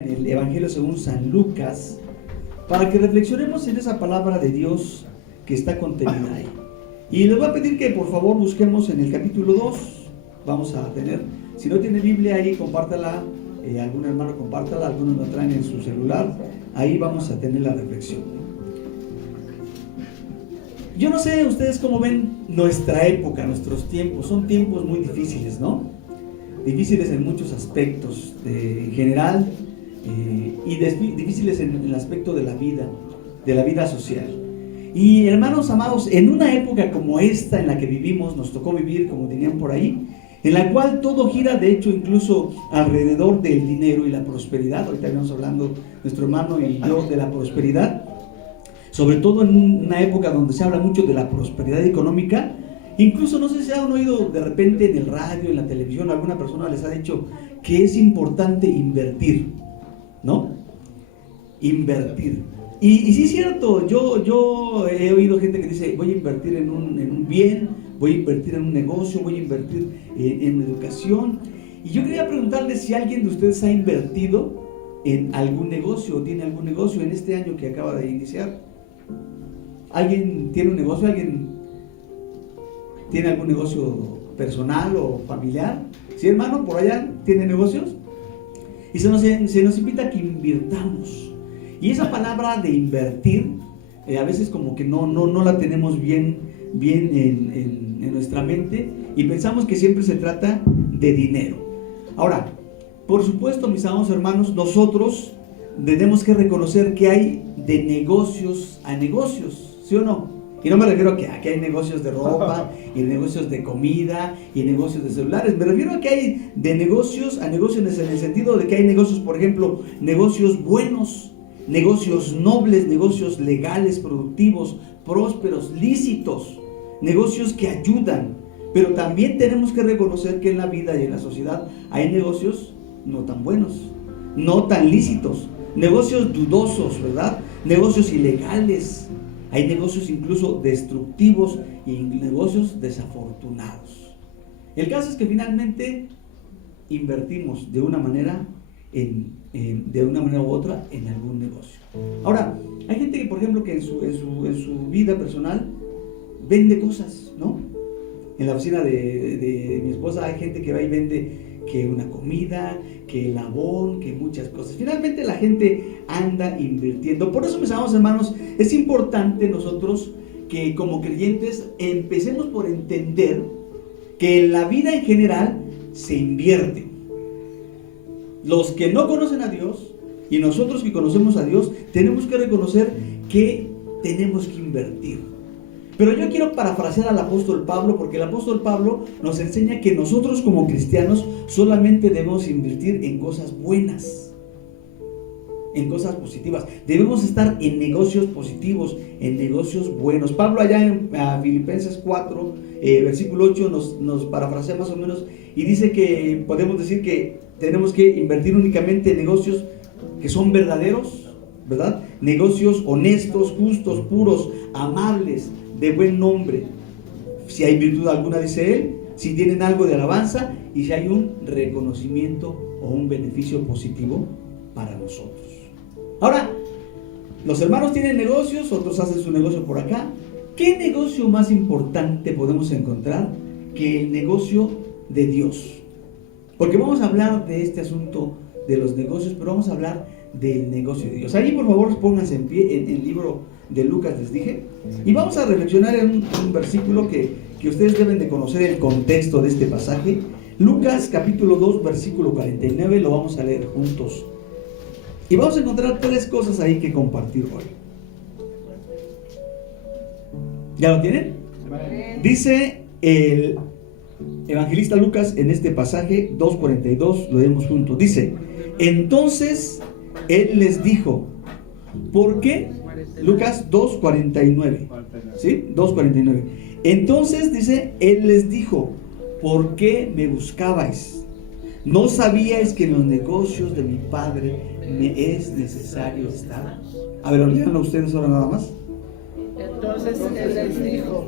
En el Evangelio según San Lucas, para que reflexionemos en esa palabra de Dios que está contenida ahí. Y les voy a pedir que por favor busquemos en el capítulo 2. Vamos a tener, si no tiene Biblia ahí, compártala, algún hermano compártala, algunos lo traen en su celular, ahí vamos a tener la reflexión. Yo no sé ustedes cómo ven nuestra época, nuestros tiempos. Son tiempos muy difíciles, ¿no? Difíciles en muchos aspectos, en general, y difíciles en el aspecto de la vida social. Y hermanos amados, en una época como esta en la que vivimos, nos tocó vivir, como dirían por ahí, en la cual todo gira, de hecho, incluso alrededor del dinero y la prosperidad. Ahorita estamos hablando, nuestro hermano y yo, de la prosperidad, sobre todo en una época donde se habla mucho de la prosperidad económica. Incluso no sé si han oído de repente en el radio, en la televisión, alguna persona les ha dicho que es importante invertir, ¿no? Invertir. Y sí es cierto, yo he oído gente que dice, voy a invertir en un bien, voy a invertir en un negocio, voy a invertir en educación. Y yo quería preguntarles si alguien de ustedes ha invertido en algún negocio o tiene algún negocio en este año que acaba de iniciar. ¿Alguien tiene un negocio? ¿Alguien tiene algún negocio personal o familiar? ¿Sí, hermano? ¿Por allá tiene negocios? Y se nos invita a que invirtamos. Y esa palabra de invertir, a veces como que no la tenemos bien en nuestra mente, y pensamos que siempre se trata de dinero. Ahora, por supuesto, mis amados hermanos, nosotros tenemos que reconocer que hay de negocios a negocios, ¿sí o no? Y no me refiero a que aquí hay negocios de ropa, y negocios de comida, y negocios de celulares. Me refiero a que hay de negocios a negocios en el sentido de que hay negocios, por ejemplo, negocios buenos, negocios nobles, negocios legales, productivos, prósperos, lícitos, negocios que ayudan. Pero también tenemos que reconocer que en la vida y en la sociedad hay negocios no tan buenos, no tan lícitos, negocios dudosos, ¿verdad? Negocios ilegales. Hay negocios incluso destructivos y negocios desafortunados. El caso es que finalmente invertimos de una manera u otra en algún negocio. Ahora, hay gente que, por ejemplo, que en su vida personal vende cosas, ¿no? En la oficina de mi esposa hay gente que va y vende que una comida, que el abón, que muchas cosas. Finalmente la gente anda invirtiendo. Por eso, mis amados hermanos, es importante nosotros que como creyentes empecemos por entender que en la vida en general se invierte. Los que no conocen a Dios y nosotros que conocemos a Dios tenemos que reconocer que tenemos que invertir. Pero yo quiero parafrasear al apóstol Pablo, porque el apóstol Pablo nos enseña que nosotros como cristianos solamente debemos invertir en cosas buenas, en cosas positivas. Debemos estar en negocios positivos, en negocios buenos. Pablo allá en Filipenses 4, versículo 8 nos parafrasea más o menos y dice que podemos decir que tenemos que invertir únicamente en negocios que son verdaderos, ¿verdad? Negocios honestos, justos, puros, amables, de buen nombre, si hay virtud alguna, dice él, si tienen algo de alabanza y si hay un reconocimiento o un beneficio positivo para nosotros. Ahora, los hermanos tienen negocios, otros hacen su negocio por acá. ¿Qué negocio más importante podemos encontrar que el negocio de Dios? Porque vamos a hablar de este asunto de los negocios, pero vamos a hablar del negocio de Dios. Ahí, por favor, pónganse en pie en el libro de Lucas, les dije, y vamos a reflexionar en un versículo que ustedes deben de conocer el contexto de este pasaje. Lucas capítulo 2, versículo 49, lo vamos a leer juntos. Y vamos a encontrar tres cosas ahí que compartir hoy. ¿Ya lo tienen? Dice el evangelista Lucas en este pasaje 2:42, lo leemos juntos. Dice, entonces él les dijo, ¿por qué? Lucas 2:49, ¿sí? 2:49. Entonces, dice, él les dijo, ¿por qué me buscabais? ¿No sabíais que en los negocios de mi padre me es necesario estar? A ver, léanlo ustedes ahora nada más. Entonces él les dijo,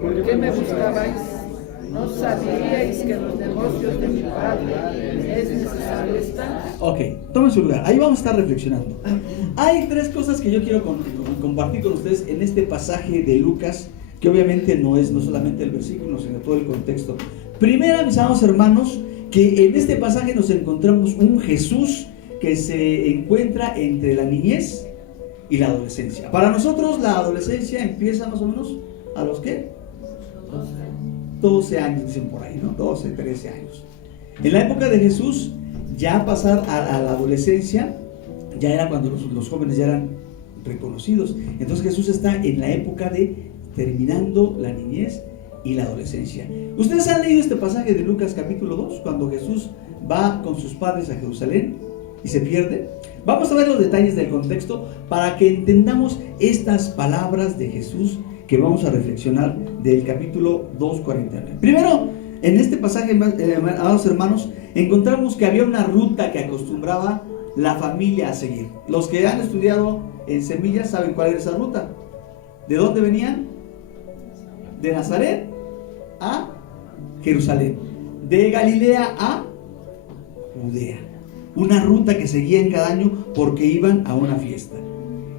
¿por qué me buscabais? ¿No sabíais que los negocios de mi padre es necesario estar? Ok, tomen su lugar. Ahí vamos a estar reflexionando. Hay tres cosas que yo quiero compartir con ustedes en este pasaje de Lucas, que obviamente no solamente el versículo, sino todo el contexto. Primero, mis amados hermanos, que en este pasaje nos encontramos un Jesús que se encuentra entre la niñez y la adolescencia. Para nosotros la adolescencia empieza más o menos a los ¿qué? 12 años, dicen por ahí, ¿no? 12, 13 años. En la época de Jesús, ya pasar a la adolescencia, ya era cuando los jóvenes ya eran reconocidos. Entonces Jesús está en la época de terminando la niñez y la adolescencia. ¿Ustedes han leído este pasaje de Lucas capítulo 2? Cuando Jesús va con sus padres a Jerusalén y se pierde. Vamos a ver los detalles del contexto para que entendamos estas palabras de Jesús que vamos a reflexionar del capítulo 2:49. Primero, en este pasaje, amados hermanos, encontramos que había una ruta que acostumbraba la familia a seguir. Los que han estudiado en Semillas saben cuál era esa ruta. ¿De dónde venían? De Nazaret a Jerusalén, de Galilea a Judea. Una ruta que seguían cada año porque iban a una fiesta.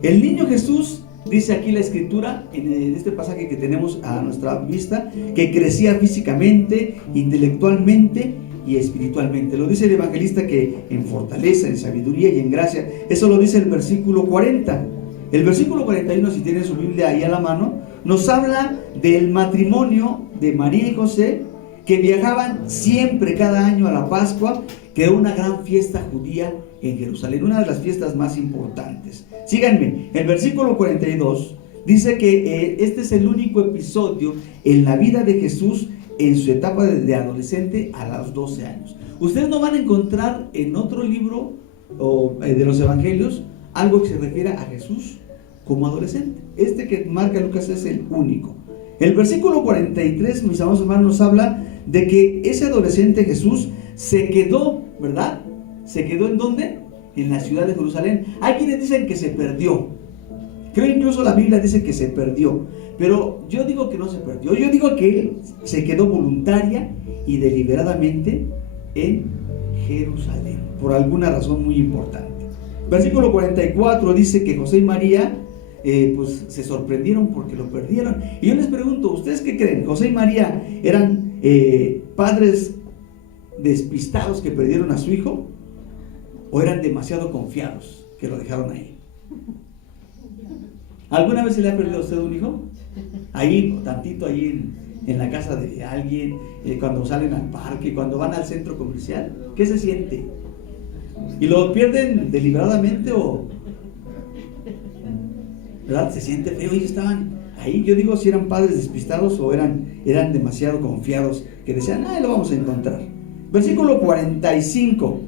El niño Jesús, dice aquí la escritura, en este pasaje que tenemos a nuestra vista, que crecía físicamente, intelectualmente y espiritualmente. Lo dice el evangelista, que en fortaleza, en sabiduría y en gracia. Eso lo dice el versículo 40. El versículo 41, si tienen su Biblia ahí a la mano, nos habla del matrimonio de María y José, que viajaban siempre cada año a la Pascua, que era una gran fiesta judía en Jerusalén, una de las fiestas más importantes. Síganme, el versículo 42 dice que este es el único episodio en la vida de Jesús en su etapa de adolescente a los 12 años. Ustedes no van a encontrar en otro libro de los evangelios algo que se refiera a Jesús como adolescente. Este que marca Lucas es el único. El versículo 43, mis amados hermanos, nos habla de que ese adolescente Jesús se quedó, ¿verdad? ¿Se quedó en dónde? En la ciudad de Jerusalén. Hay quienes dicen que se perdió. Creo incluso la Biblia dice que se perdió. Pero yo digo que no se perdió. Yo digo que él se quedó voluntaria y deliberadamente en Jerusalén, por alguna razón muy importante. Versículo 44 dice que José y María pues se sorprendieron porque lo perdieron. Y yo les pregunto, ¿ustedes qué creen? ¿José y María eran padres despistados que perdieron a su hijo? ¿O eran demasiado confiados que lo dejaron ahí? ¿Alguna vez se le ha perdido a usted un hijo? Ahí, tantito ahí en la casa de alguien, cuando salen al parque, cuando van al centro comercial. ¿Qué se siente? ¿Y lo pierden deliberadamente o...? ¿Verdad? Se siente feo. Ellos estaban ahí. Yo digo si eran padres despistados o eran demasiado confiados, que decían, lo vamos a encontrar. Versículo 45.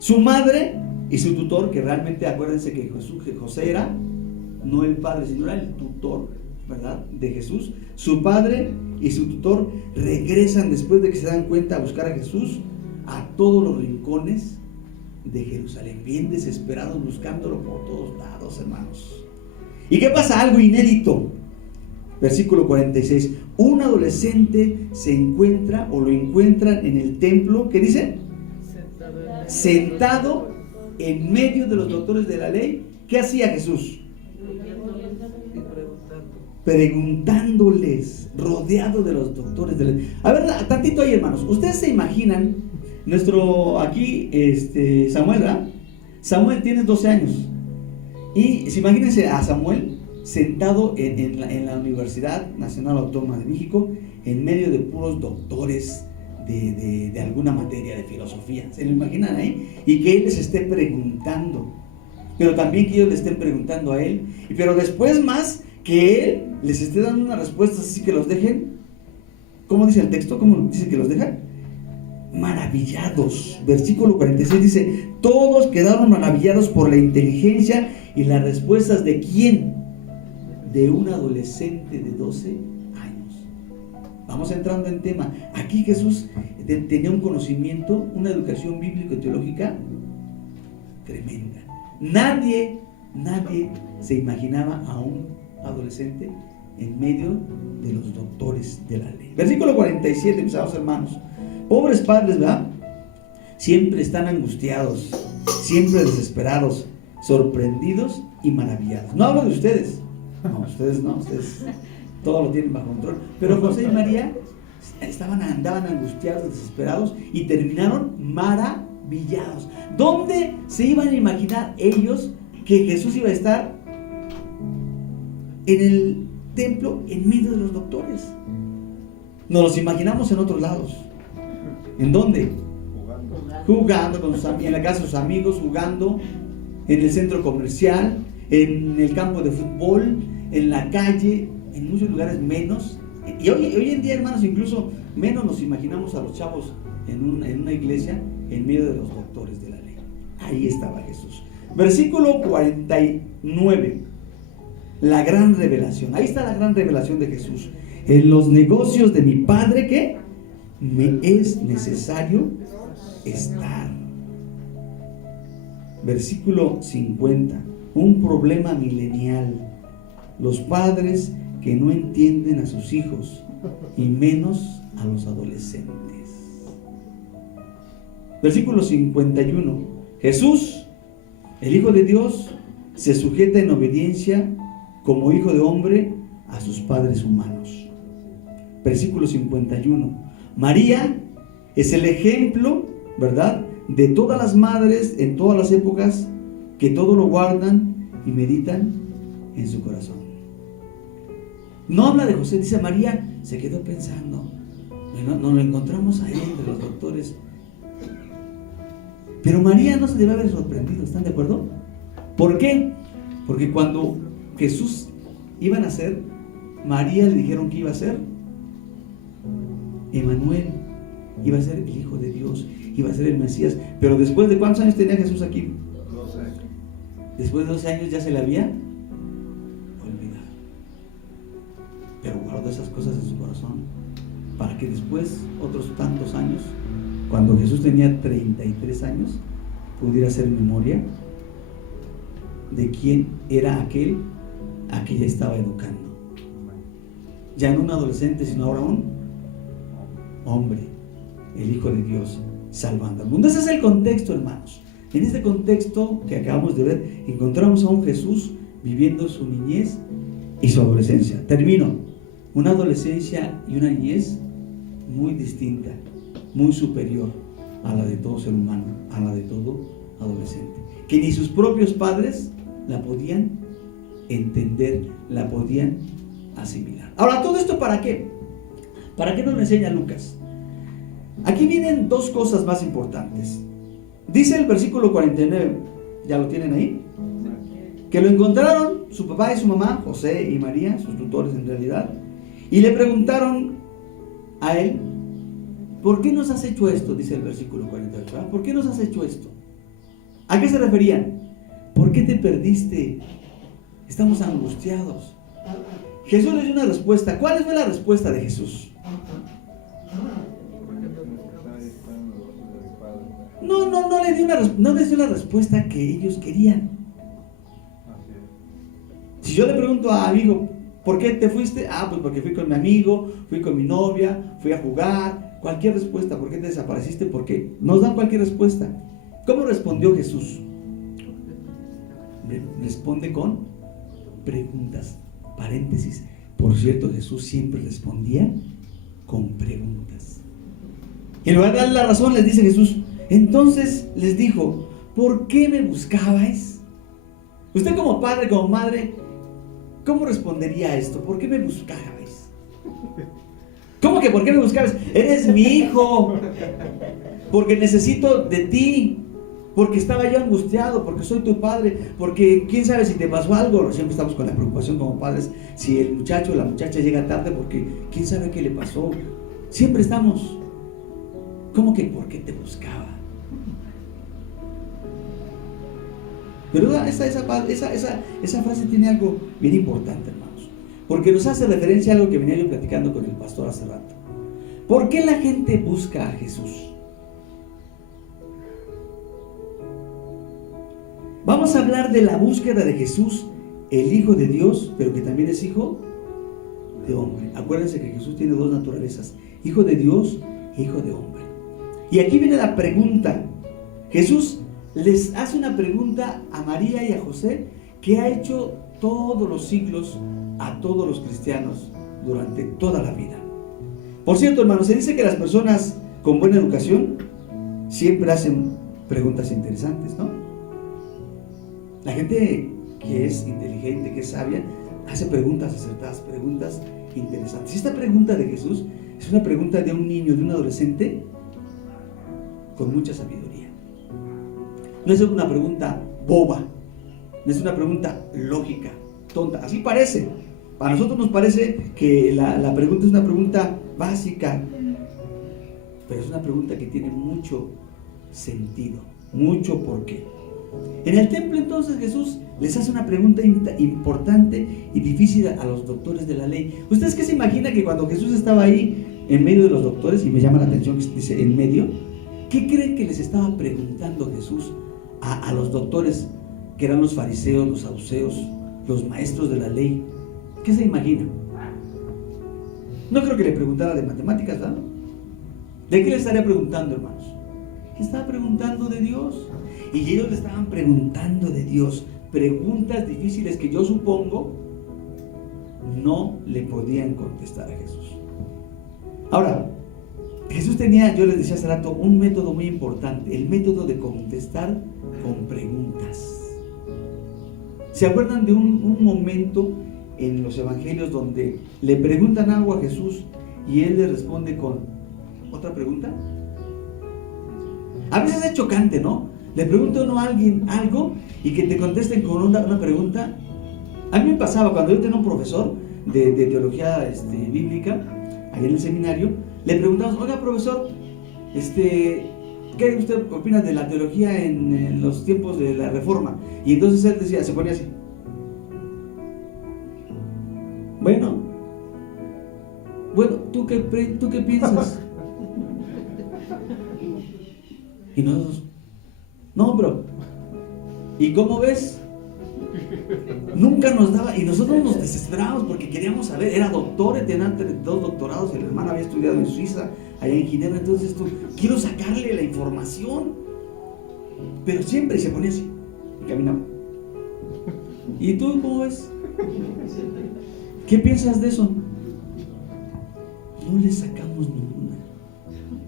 Su madre y su tutor, que realmente acuérdense que José era no el padre, sino era el tutor, ¿verdad?, de Jesús. Su padre y su tutor regresan después de que se dan cuenta a buscar a Jesús a todos los rincones de Jerusalén, bien desesperados, buscándolo por todos lados, hermanos. ¿Y qué pasa? Algo inédito. Versículo 46. Un adolescente se encuentra o lo encuentran en el templo. ¿Qué dice? Sentado en medio de los doctores de la ley. ¿Qué hacía Jesús? Preguntándoles, rodeado de los doctores de la ley. A ver, tantito ahí, hermanos. ¿Ustedes se imaginan nuestro aquí, Samuel, ¿verdad? Samuel tiene 12 años. Y imagínense a Samuel sentado en la Universidad Nacional Autónoma de México, en medio de puros doctores de alguna materia de filosofía. ¿Se lo imaginan ahí? Y que él les esté preguntando, pero también que ellos le estén preguntando a él, pero después más que él les esté dando una respuesta así que los dejen. ¿Cómo dice el texto? ¿Cómo dice que los dejan? Maravillados. Versículo 46 dice: todos quedaron maravillados por la inteligencia y las respuestas de ¿quién? De un adolescente de 12 años. Vamos entrando en tema. Aquí Jesús tenía un conocimiento, una educación bíblico-teológica tremenda. Nadie se imaginaba a un adolescente en medio de los doctores de la ley. Versículo 47, mis amados hermanos. Pobres padres, ¿verdad? Siempre están angustiados, siempre desesperados, sorprendidos y maravillados. No hablo de ustedes. No, ustedes todo lo tienen bajo control. Pero José y María andaban angustiados, desesperados y terminaron maravillados. ¿Dónde se iban a imaginar ellos que Jesús iba a estar en el templo en medio de los doctores? Nos los imaginamos en otros lados. ¿En dónde? Jugando con en la casa de sus amigos, jugando en el centro comercial, en el campo de fútbol, en la calle, en muchos lugares menos. Y hoy en día, hermanos, incluso menos nos imaginamos a los chavos en una iglesia en medio de los doctores de la ley. Ahí estaba Jesús. Versículo 49. La gran revelación. Ahí está la gran revelación de Jesús. En los negocios de mi Padre, ¿qué? Me es necesario estar. Versículo 50. Un problema milenial. Los padres que no entienden a sus hijos y menos a los adolescentes. Versículo 51. Jesús, el Hijo de Dios, se sujeta en obediencia como hijo de hombre a sus padres humanos. Versículo 51. María es el ejemplo, ¿verdad?, de todas las madres en todas las épocas que todo lo guardan y meditan en su corazón. No habla de José, dice María se quedó pensando. Nos lo encontramos ahí entre los doctores. Pero María no se debe haber sorprendido, ¿están de acuerdo? ¿Por qué? Porque cuando Jesús iba a nacer, María le dijeron que iba a ser Emmanuel, iba a ser el Hijo de Dios, iba a ser el Mesías. Pero después de ¿cuántos años tenía Jesús aquí? 12 años. Después de 12 años ya se le había olvidado. Pero guardó esas cosas en su corazón para que después, otros tantos años, cuando Jesús tenía 33 años, pudiera hacer memoria de quién era aquel a que ella estaba educando. Ya no un adolescente, sino ahora un hombre, el Hijo de Dios, salvando al mundo. Ese es el contexto, hermanos. En este contexto que acabamos de ver, encontramos a un Jesús viviendo su niñez y su adolescencia. Termino. Una adolescencia y una niñez muy distinta, muy superior a la de todo ser humano, a la de todo adolescente, que ni sus propios padres la podían entender, la podían asimilar. Ahora, ¿todo esto para qué? ¿Para qué nos lo enseña Lucas? Aquí vienen dos cosas más importantes. Dice el versículo 49, ¿ya lo tienen ahí? Que lo encontraron su papá y su mamá, José y María, sus tutores en realidad, y le preguntaron a él: ¿por qué nos has hecho esto? Dice el versículo 48, ¿verdad? ¿Por qué nos has hecho esto? ¿A qué se referían? ¿Por qué te perdiste? Estamos angustiados. Jesús les dio una respuesta. ¿Cuál fue la respuesta de Jesús? No les dio la respuesta que ellos querían. Si yo le pregunto a mi amigo, ¿por qué te fuiste? Pues porque fui con mi amigo, fui con mi novia, fui a jugar. Cualquier respuesta. ¿Por qué te desapareciste? Porque nos dan cualquier respuesta. ¿Cómo respondió Jesús? Responde con preguntas. Paréntesis. Por cierto, Jesús siempre respondía con preguntas. En lugar de darle la razón, les dice Jesús: entonces les dijo, ¿por qué me buscabais? Usted como padre, como madre, ¿cómo respondería a esto? ¿Por qué me buscabais? ¿Cómo que por qué me buscabais? Eres mi hijo, porque necesito de ti, porque estaba yo angustiado, porque soy tu padre, porque quién sabe si te pasó algo. Siempre estamos con la preocupación como padres, si el muchacho o la muchacha llega tarde, porque quién sabe qué le pasó. Siempre estamos. ¿Cómo que por qué te buscaba? Pero esa frase tiene algo bien importante, hermanos, porque nos hace referencia a algo que venía yo platicando con el pastor hace rato. ¿Por qué la gente busca a Jesús? Vamos a hablar de la búsqueda de Jesús, el Hijo de Dios, pero que también es Hijo de hombre. Acuérdense que Jesús tiene dos naturalezas, hijo de Dios e hijo de hombre. Y aquí viene la pregunta. Jesús les hace una pregunta a María y a José que ha hecho todos los siglos a todos los cristianos durante toda la vida. Por cierto, hermanos, se dice que las personas con buena educación siempre hacen preguntas interesantes, ¿no? La gente que es inteligente, que es sabia, hace preguntas acertadas, preguntas interesantes. Y esta pregunta de Jesús es una pregunta de un niño, de un adolescente con mucha sabiduría. No es una pregunta boba, no es una pregunta lógica, tonta. Así parece. Para nosotros nos parece que la pregunta es una pregunta básica, pero es una pregunta que tiene mucho sentido, mucho porqué. En el templo entonces Jesús les hace una pregunta importante y difícil a los doctores de la ley. ¿Ustedes qué se imaginan que cuando Jesús estaba ahí en medio de los doctores, y me llama la atención que dice en medio, qué creen que les estaba preguntando Jesús a los doctores, que eran los fariseos, los saduceos, los maestros de la ley? ¿Qué se imaginan? No creo que le preguntara de matemáticas, ¿verdad? ¿De qué le estaría preguntando, hermanos? Le estaba preguntando de Dios. Y ellos le estaban preguntando de Dios, preguntas difíciles que yo supongo no le podían contestar a Jesús. Ahora, Jesús tenía, yo les decía hace rato, un método muy importante, el método de contestar con preguntas. ¿Se acuerdan de un momento en los evangelios donde le preguntan algo a Jesús y él le responde con otra pregunta? A veces es chocante, ¿no? Le pregunta uno a alguien algo y que te contesten con una pregunta. A mí me pasaba cuando yo tenía un profesor de teología bíblica ahí en el seminario. Le preguntamos: oiga, profesor, ¿qué usted opina de la teología en los tiempos de la Reforma? Y entonces él decía, se ponía así: bueno, ¿tú qué piensas? Y nosotros, no, pero ¿y cómo ves? Nunca nos daba, y nosotros nos desesperábamos porque queríamos saber. Era doctor, tenía 2 doctorados, y el hermano había estudiado en Suiza, allá en Ginebra. Entonces quiero sacarle la información, pero siempre se ponía así y caminaba. ¿Y tú cómo ves? ¿Qué piensas de eso? No le sacamos ninguna.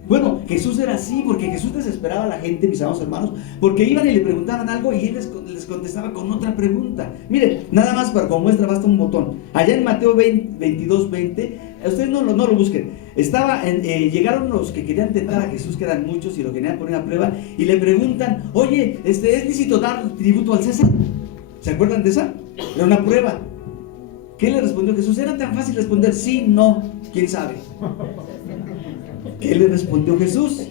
Bueno, Jesús era así, porque Jesús desesperaba a la gente, mis amados hermanos, porque iban y le preguntaban algo y él les contestaba con otra pregunta. Miren, nada más para como muestra basta un botón. Allá en Mateo 22:20, ustedes no lo busquen. Llegaron los que querían tentar a Jesús, que eran muchos, y lo querían poner a prueba, y le preguntan: oye, ¿es lícito dar tributo al César? ¿Se acuerdan de esa? Era una prueba. ¿Qué le respondió Jesús? Era tan fácil responder sí, no, quién sabe. ¿Qué le respondió Jesús?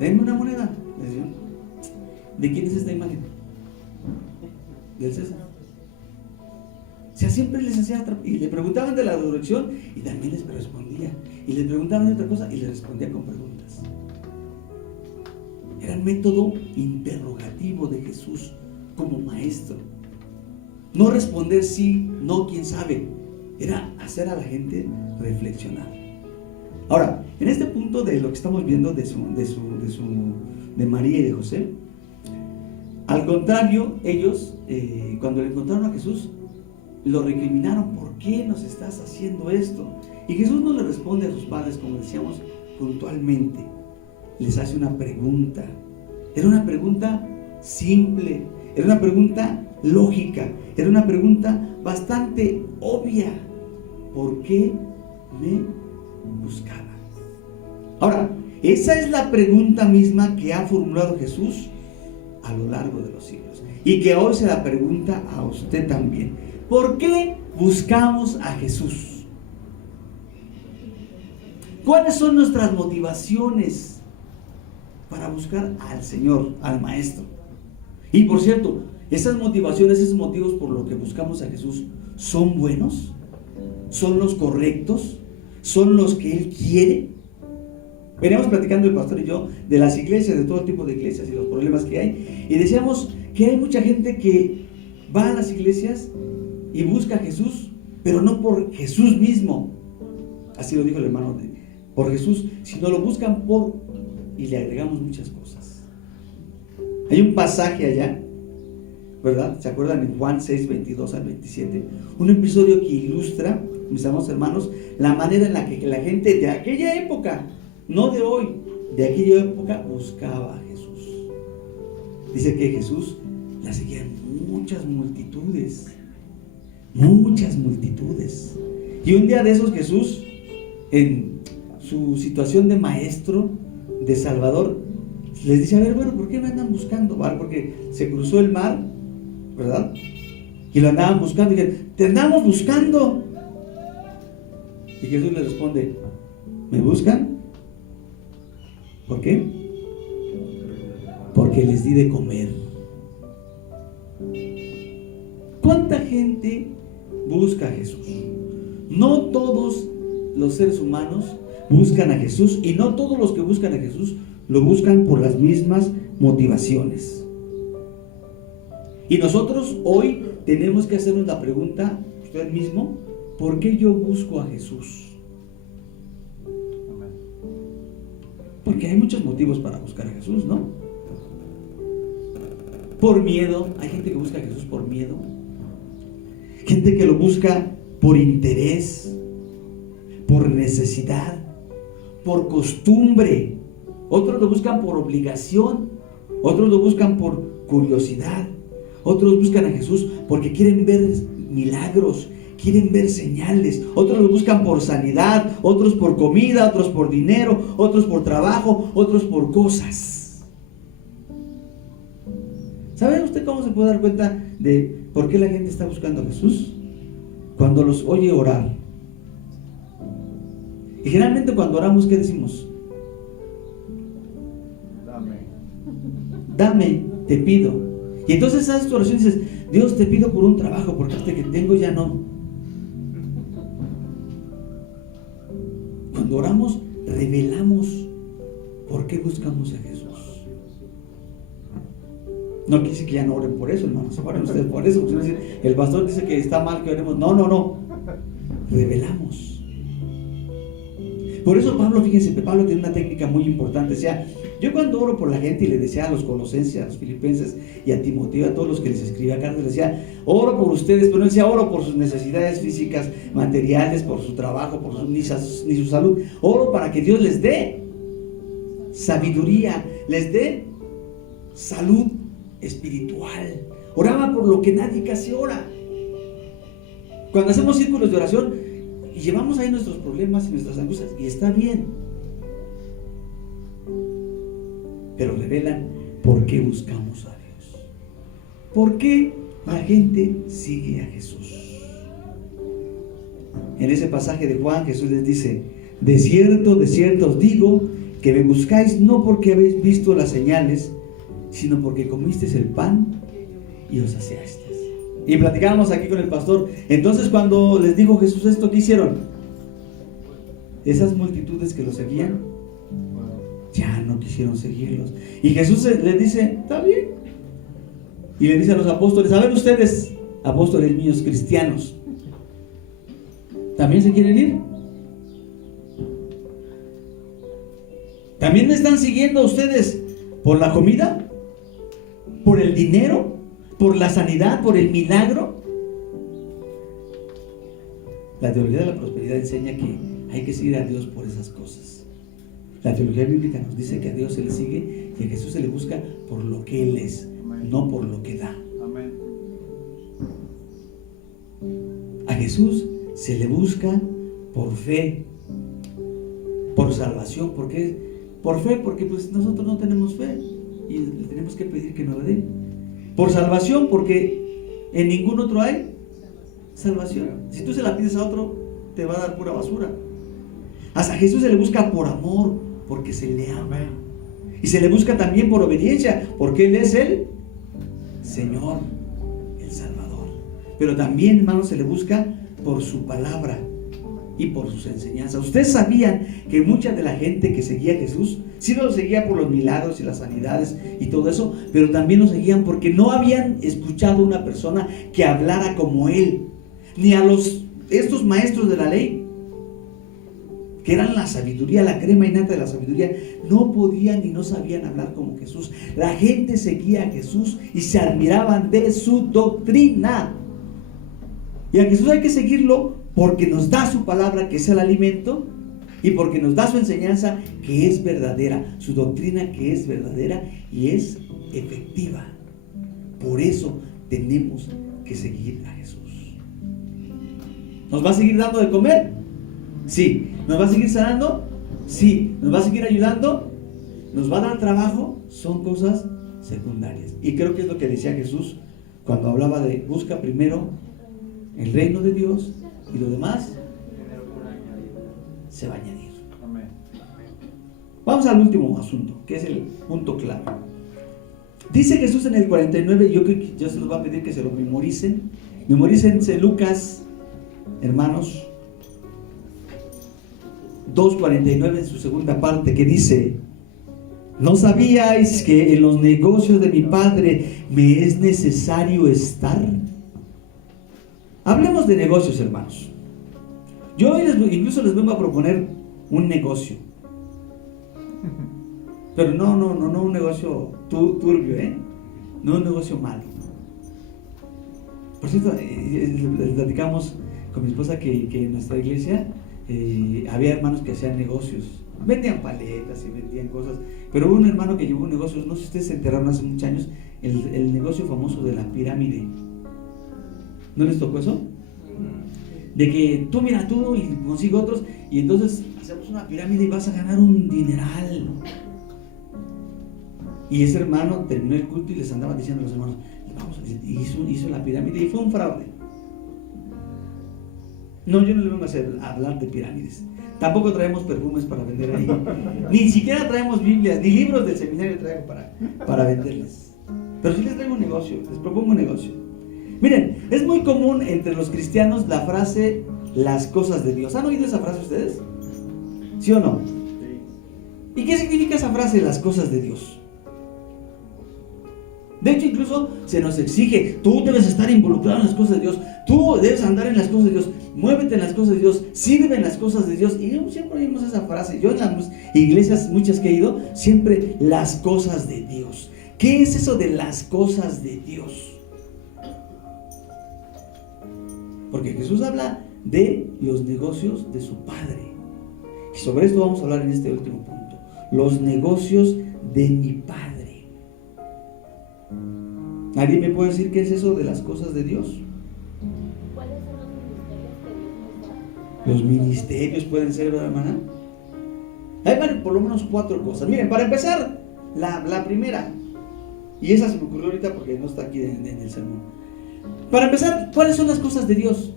Denme una moneda. ¿De quién es esta imagen? Del César. O sea, siempre les hacía y le preguntaban de la resurrección y también les respondía. Y les preguntaban de otra cosa y les respondía con preguntas. Era el método interrogativo de Jesús como maestro. No responder sí, no, quién sabe. Era hacer a la gente reflexionar. Ahora, en este punto de lo que estamos viendo de María y de José, al contrario, ellos, cuando le encontraron a Jesús, lo recriminaron: ¿por qué nos estás haciendo esto? Y Jesús no le responde a sus padres, como decíamos, puntualmente. Les hace una pregunta. Era una pregunta simple, era una pregunta lógica, era una pregunta bastante obvia: ¿por qué me buscaban? Ahora, esa es la pregunta misma que ha formulado Jesús a lo largo de los siglos, y que hoy se la pregunta a usted también: ¿por qué buscamos a Jesús? ¿Cuáles son nuestras motivaciones para buscar al Señor, al Maestro? Y por cierto, esas motivaciones, esos motivos por los que buscamos a Jesús, ¿son buenos? ¿Son los correctos? ¿Son los que Él quiere? Veníamos platicando el pastor y yo de las iglesias, de todo tipo de iglesias y los problemas que hay. Y decíamos que hay mucha gente que va a las iglesias y busca a Jesús, pero no por Jesús mismo. Así lo dijo el hermano, por Jesús, sino lo buscan por... Y le agregamos muchas cosas. Hay un pasaje allá, ¿verdad? ¿Se acuerdan? En Juan 6, 22 al 27. Un episodio que ilustra, mis amados hermanos, la manera en la que la gente de aquella época, no de hoy, de aquella época buscaba a Jesús. Dice que Jesús la seguían muchas multitudes. Muchas multitudes. Y un día de esos Jesús, en su situación de maestro, de salvador, les dice, a ver, bueno, ¿por qué me andan buscando? ¿Vale? Porque se cruzó el mar, ¿verdad? Y lo andaban buscando y dijeron, te andamos buscando. Y Jesús le responde, ¿me buscan? ¿Por qué? Porque les di de comer. ¿Cuánta gente busca a Jesús? No todos los seres humanos buscan a Jesús, y no todos los que buscan a Jesús lo buscan por las mismas motivaciones. Y nosotros hoy tenemos que hacernos la pregunta, usted mismo, ¿por qué yo busco a Jesús? Porque hay muchos motivos para buscar a Jesús, ¿no? Por miedo, hay gente que busca a Jesús por miedo, gente que lo busca por interés, por necesidad, por costumbre. Otros lo buscan por obligación, otros lo buscan por curiosidad, otros buscan a Jesús porque quieren ver milagros, quieren ver señales, otros lo buscan por sanidad, otros por comida, otros por dinero, otros por trabajo, otros por cosas. ¿Sabe usted cómo se puede dar cuenta de por qué la gente está buscando a Jesús? Cuando los oye orar. Y generalmente cuando oramos, ¿qué decimos? Dame, te pido. Y entonces haces tu oración y dices, Dios, te pido por un trabajo, porque este que tengo ya no. Cuando oramos, revelamos por qué buscamos a Jesús. No quiere decir que ya no oren por eso, hermanos. Oren ustedes por eso. El pastor dice que está mal que oremos. No. Revelamos. Por eso Pablo, fíjense, Pablo tiene una técnica muy importante. O sea, yo cuando oro por la gente y le decía a los colosenses, a los filipenses y a Timoteo, a todos los que les escribía cartas, les decía, oro por ustedes, pero no decía oro por sus necesidades físicas, materiales, por su trabajo, ni su salud. Oro para que Dios les dé sabiduría, les dé salud espiritual. Oraba por lo que nadie casi ora. Cuando hacemos círculos de oración y llevamos ahí nuestros problemas y nuestras angustias, y está bien, pero revelan por qué buscamos a Dios, por qué la gente sigue a Jesús. En ese pasaje de Juan, Jesús les dice, de cierto os digo que me buscáis no porque habéis visto las señales, sino porque comisteis el pan y os saciasteis. Y platicábamos aquí con el pastor. Entonces, cuando les dijo Jesús esto, ¿qué hicieron? Esas multitudes que lo seguían ya no quisieron seguirlos. Y Jesús les dice, está bien. Y le dice a los apóstoles, a ver ustedes, apóstoles míos, cristianos, ¿también se quieren ir? ¿También me están siguiendo ustedes por la comida? ¿Por el dinero? ¿Por la sanidad? ¿Por el milagro? La teología de la prosperidad enseña que hay que seguir a Dios por esas cosas. La teología bíblica nos dice que a Dios se le sigue y a Jesús se le busca por lo que Él es, amén, no por lo que da. Amén. A Jesús se le busca por fe, por salvación. ¿Por qué? Por fe, porque pues nosotros no tenemos fe y le tenemos que pedir que nos la dé. Por salvación, porque en ningún otro hay salvación. Si tú se la pides a otro, te va a dar pura basura. Hasta a Jesús se le busca por amor, porque se le ama. Y se le busca también por obediencia, porque Él es el Señor, el Salvador. Pero también, hermanos, se le busca por su palabra. y por sus enseñanzas. Ustedes sabían que mucha de la gente que seguía a Jesús, sí lo seguía por los milagros y las sanidades y todo eso, pero también lo seguían porque no habían escuchado una persona que hablara como él, ni a estos maestros de la ley, que eran la sabiduría, la crema innata de la sabiduría, no podían y no sabían hablar como Jesús. La gente seguía a Jesús y se admiraban de su doctrina. Y a Jesús hay que seguirlo porque nos da su palabra, que es el alimento, y porque nos da su enseñanza, que es verdadera, su doctrina, que es verdadera y es efectiva. Por eso tenemos que seguir a Jesús. ¿Nos va a seguir dando de comer? Sí. ¿Nos va a seguir sanando? Sí. ¿Nos va a seguir ayudando? ¿Nos va a dar trabajo? Son cosas secundarias. Y creo que es lo que decía Jesús cuando hablaba de busca primero el reino de Dios y lo demás se va a añadir. Vamos al último asunto, que es el punto clave. Dice Jesús en el 49, yo creo que yo se los voy a pedir que se lo memoricen. Memorícense Lucas, hermanos, 2:49 en su segunda parte, que dice: ¿no sabíais que en los negocios de mi Padre me es necesario estar? Hablemos de negocios, hermanos. Yo hoy incluso les vengo a proponer un negocio, pero no un negocio turbio, no un negocio malo. Por cierto, les platicamos con mi esposa que en nuestra iglesia había hermanos que hacían negocios, vendían paletas y vendían cosas, pero hubo un hermano que llevó un negocio, no sé si ustedes se enteraron hace muchos años, el negocio famoso de la pirámide. ¿No les tocó eso? De que tú mira tú y consigo otros, y entonces hacemos una pirámide y vas a ganar un dineral. Y ese hermano terminó el culto y les andaba diciendo a los hermanos, vamos, hizo la pirámide y fue un fraude. No, yo no le vengo a hablar de pirámides. Tampoco traemos perfumes para vender ahí. Ni siquiera traemos Biblias, ni libros del seminario traigo para venderles. Pero sí les traigo un negocio, les propongo un negocio. Miren, es muy común entre los cristianos la frase, las cosas de Dios. ¿Han oído esa frase ustedes? ¿Sí o no? ¿Y qué significa esa frase, las cosas de Dios? De hecho, incluso se nos exige, tú debes estar involucrado en las cosas de Dios, tú debes andar en las cosas de Dios, muévete en las cosas de Dios, sirve en las cosas de Dios. Y siempre oímos esa frase. Yo en las iglesias, muchas que he ido, siempre las cosas de Dios. ¿Qué es eso de las cosas de Dios? Porque Jesús habla de los negocios de su Padre. Y sobre esto vamos a hablar en este último punto. Los negocios de mi Padre. ¿Nadie me puede decir qué es eso de las cosas de Dios? ¿Cuáles son los ministerios que Dios nos da? Los ministerios pueden ser, ¿verdad, hermana? Hay por lo menos 4 cosas. Miren, para empezar, la primera, y esa se me ocurrió ahorita porque no está aquí en el sermón. Para empezar, ¿cuáles son las cosas de Dios?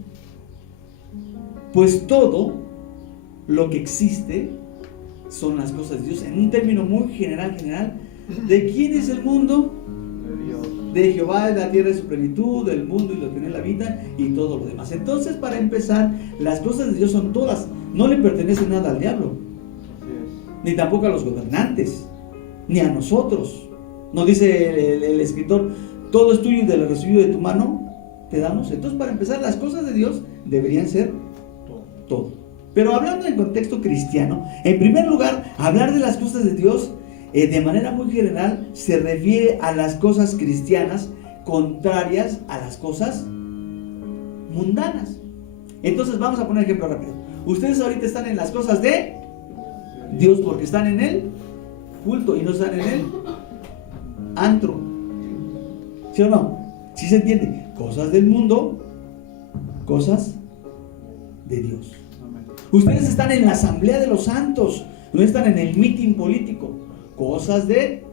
Pues todo lo que existe son las cosas de Dios. En un término muy general, ¿de quién es el mundo? De Dios. De Jehová es la tierra y su plenitud, del mundo y lo que en él habita y todo lo demás. Entonces, para empezar, las cosas de Dios son todas. No le pertenece nada al diablo, ni tampoco a los gobernantes, ni a nosotros. Nos dice el escritor, todo es tuyo y de lo recibido de tu mano te damos. Entonces, para empezar, las cosas de Dios deberían ser todo. Pero hablando en contexto cristiano, en primer lugar, hablar de las cosas de Dios de manera muy general se refiere a las cosas cristianas contrarias a las cosas mundanas. Entonces vamos a poner ejemplo rápido. Ustedes ahorita están en las cosas de Dios porque están en el culto y no están en el antro. ¿Sí o no? ¿Sí se entiende? Cosas del mundo, cosas de Dios. Ustedes están en la asamblea de los santos, no están en el mitin político. Cosas de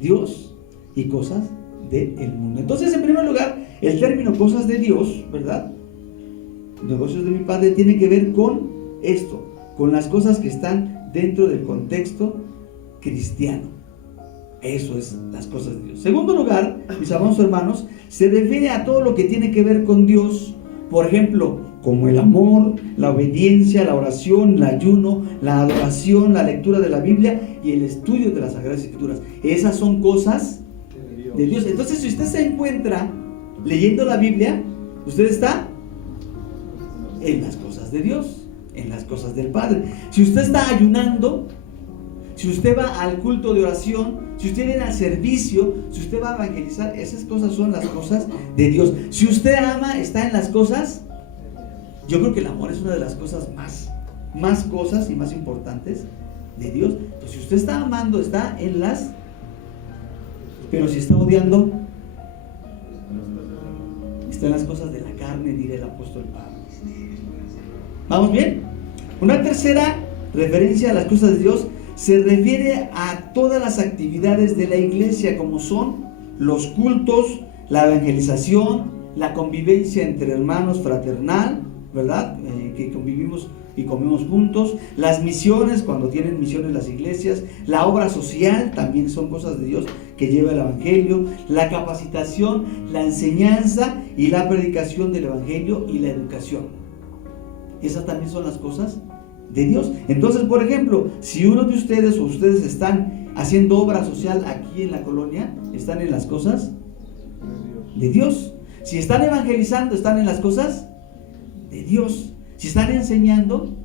Dios y cosas del mundo. Entonces, en primer lugar, el término cosas de Dios, ¿verdad? Negocios de mi Padre tiene que ver con esto, con las cosas que están dentro del contexto cristiano. Eso es las cosas de Dios. Segundo lugar, mis amados hermanos, se refiere a todo lo que tiene que ver con Dios. Por ejemplo, como el amor, la obediencia, la oración, el ayuno, la adoración, la lectura de la Biblia y el estudio de las Sagradas Escrituras. Esas son cosas de Dios. Entonces, si usted se encuentra leyendo la Biblia, usted está en las cosas de Dios, en las cosas del Padre. Si usted está ayunando, si usted va al culto de oración, si usted viene al servicio, si usted va a evangelizar, esas cosas son las cosas de Dios. Si usted ama, está en las cosas. Yo creo que el amor es una de las cosas más cosas y más importantes de Dios. Pues si usted está amando, está en las. Pero si está odiando, está en las cosas de la carne, dirá el apóstol Pablo. ¿Vamos bien? Una tercera referencia a las cosas de Dios se refiere a todas las actividades de la iglesia, como son los cultos, la evangelización, la convivencia entre hermanos fraternal, ¿verdad? Que convivimos y comemos juntos, las misiones, cuando tienen misiones las iglesias, la obra social, también son cosas de Dios que lleva el evangelio, la capacitación, la enseñanza y la predicación del evangelio y la educación. Esas también son las cosas de Dios. Entonces, por ejemplo, si uno de ustedes o ustedes están haciendo obra social aquí en la colonia, están en las cosas de Dios. Si están evangelizando, están en las cosas de Dios. Si están enseñando,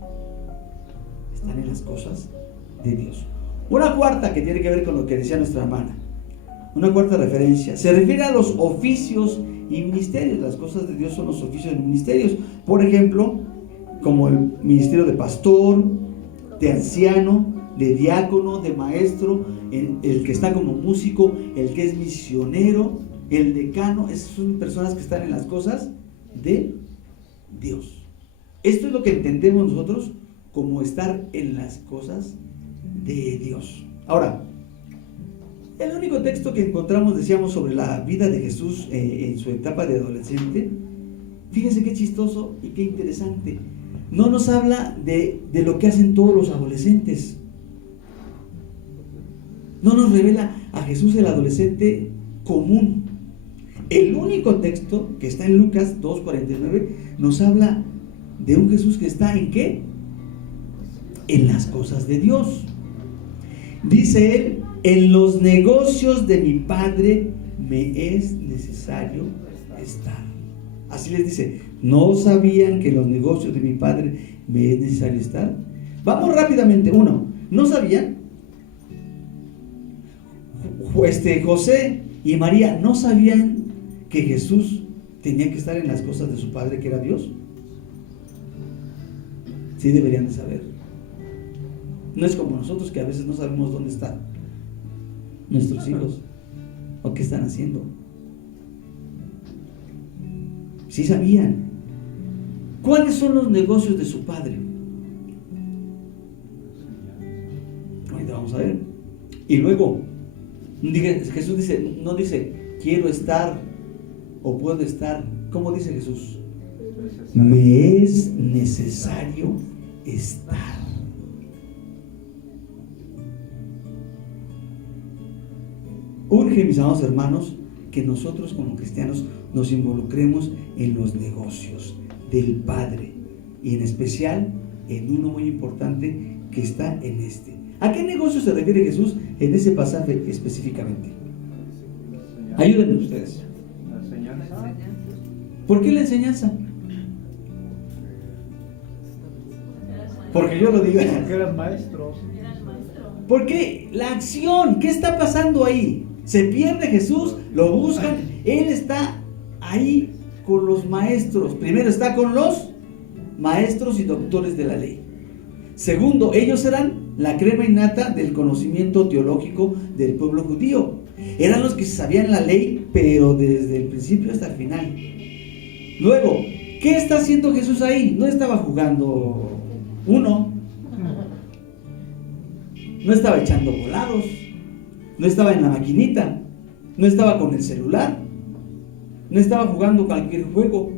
están en las cosas de Dios. Una cuarta que tiene que ver con lo que decía nuestra hermana, una cuarta referencia, se refiere a los oficios y ministerios. Las cosas de Dios son los oficios y ministerios. Por ejemplo, como el ministerio de pastor, de anciano, de diácono, de maestro, el que está como músico, el que es misionero, el decano. Esas son personas que están en las cosas de Dios. Esto es lo que entendemos nosotros como estar en las cosas de Dios. Ahora, el único texto que encontramos, decíamos, sobre la vida de Jesús en su etapa de adolescente, fíjense qué chistoso y qué interesante. No nos habla de lo que hacen todos los adolescentes. No nos revela a Jesús el adolescente común. El único texto que está en Lucas 2:49 nos habla de un Jesús que está ¿en qué? En las cosas de Dios. Dice él: en los negocios de mi Padre me es necesario estar. Así les dice: ¿no sabían que en los negocios de mi Padre me es necesario estar? Vamos rápidamente. Uno, ¿no sabían? José y María, ¿no sabían que Jesús tenía que estar en las cosas de su Padre, que era Dios? Sí deberían de saber. No es como nosotros, que a veces no sabemos dónde están nuestros hijos o qué están haciendo. Sí sabían. ¿Cuáles son los negocios de su Padre? Ahorita vamos a ver. Y luego Jesús dice, no dice quiero estar o puedo estar. ¿Cómo dice Jesús? Me es necesario estar. Urge, mis amados hermanos, que nosotros como cristianos nos involucremos en los negocios del Padre, y en especial en uno muy importante que está en este. ¿A qué negocio se refiere Jesús en ese pasaje específicamente? Ayúdenme ustedes. La enseñanza. ¿Por qué la enseñanza? Porque yo lo digo. Porque eran maestros. Porque la acción, ¿qué está pasando ahí? Se pierde Jesús, lo buscan, Él está ahí con los maestros. Primero está con los maestros y doctores de la ley. Segundo, ellos eran la crema innata del conocimiento teológico del pueblo judío. Eran los que sabían la ley, pero desde el principio hasta el final. Luego, ¿qué está haciendo Jesús ahí? No estaba jugando uno, no estaba echando volados, no estaba en la maquinita, no estaba con el celular, no estaba jugando cualquier juego,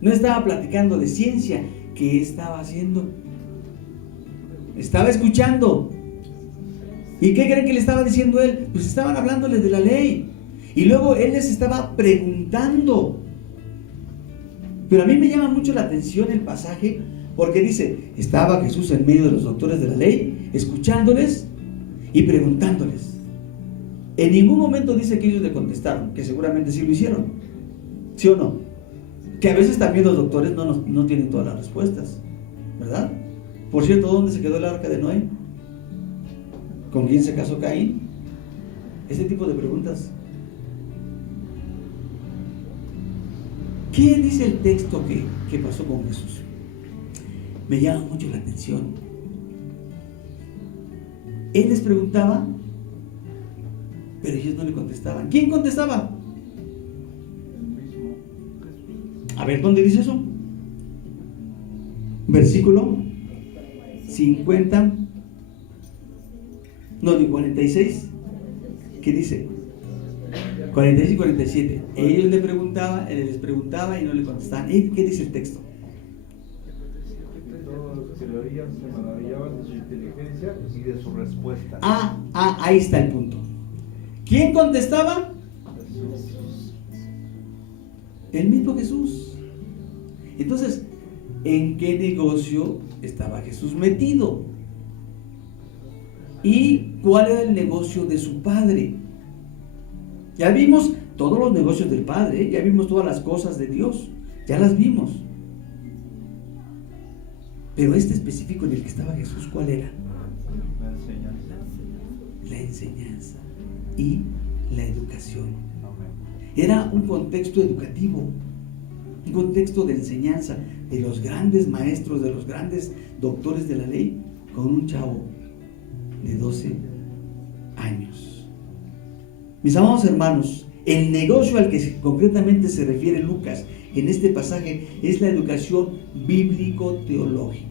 no estaba platicando de ciencia. ¿Qué estaba haciendo? Estaba escuchando. ¿Y qué creen que le estaba diciendo él? Pues estaban hablándoles de la ley. Y luego él les estaba preguntando. Pero a mí me llama mucho la atención el pasaje porque dice, estaba Jesús en medio de los doctores de la ley, escuchándoles y preguntándoles. En ningún momento dice que ellos le contestaron, que seguramente sí lo hicieron. ¿Sí o no? Que a veces también los doctores no tienen todas las respuestas, ¿verdad? Por cierto, ¿dónde se quedó el arca de Noé? ¿Con quién se casó Caín? Ese tipo de preguntas. ¿Qué dice el texto que pasó con Jesús? Me llama mucho la atención. Él les preguntaba, pero ellos no le contestaban. ¿Quién contestaba? A ver, ¿dónde dice eso? Versículo 50, no, de 46. ¿Qué dice? 46 y 47. Ellos les preguntaba y no le contestaban. ¿Qué dice el texto? Todos que lo oían se maravillaban de su inteligencia y de su respuesta. Ahí está el punto. ¿Quién contestaba? Jesús. El mismo Jesús. Entonces, ¿en qué negocio estaba Jesús metido? ¿Y cuál era el negocio de su Padre? Ya vimos todos los negocios del Padre, ¿eh? Ya vimos todas las cosas de Dios, ya las vimos. Pero este específico en el que estaba Jesús, ¿cuál era? La enseñanza. La enseñanza y la educación. Amén. Era un contexto educativo, un contexto de enseñanza de los grandes maestros, de los grandes doctores de la ley, con un chavo de 12 años. Mis amados hermanos, el negocio al que concretamente se refiere Lucas en este pasaje es la educación bíblico-teológica.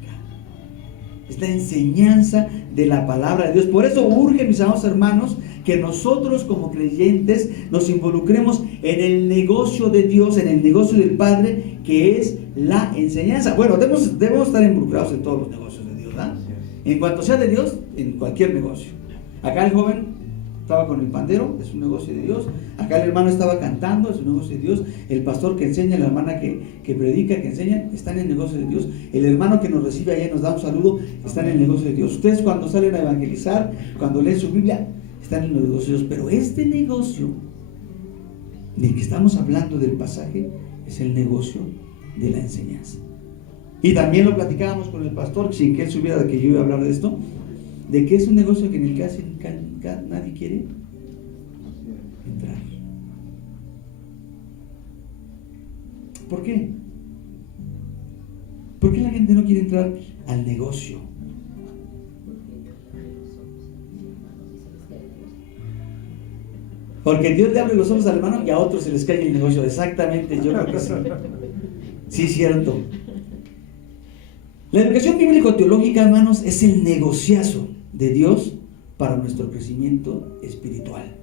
Es la enseñanza de la palabra de Dios. Por eso urge, mis amados hermanos, que nosotros como creyentes nos involucremos en el negocio de Dios, en el negocio del Padre, que es la enseñanza. Bueno, debemos estar involucrados en todos los negocios de Dios, ¿verdad? En cuanto sea de Dios, en cualquier negocio. Acá el joven estaba con el pandero, es un negocio de Dios. Acá el hermano estaba cantando, es un negocio de Dios. El pastor que enseña, la hermana que predica, que enseña, están en el negocio de Dios. El hermano que nos recibe allá y nos da un saludo, está en el negocio de Dios. Ustedes cuando salen a evangelizar, cuando leen su Biblia, están en los negocios de Dios. Pero este negocio del que estamos hablando del pasaje es el negocio de la enseñanza. Y también lo platicábamos con el pastor, sin que él supiera de que yo iba a hablar de esto, de que es un negocio que en el que nadie quiere entrar. ¿Por qué? ¿Por qué la gente no quiere entrar al negocio? Porque Dios le abre los ojos al hermano y a otros se les cae el negocio. Exactamente, yo creo que sí. Sí, cierto. La educación bíblico-teológica, hermanos, es el negociazo de Dios para nuestro crecimiento espiritual.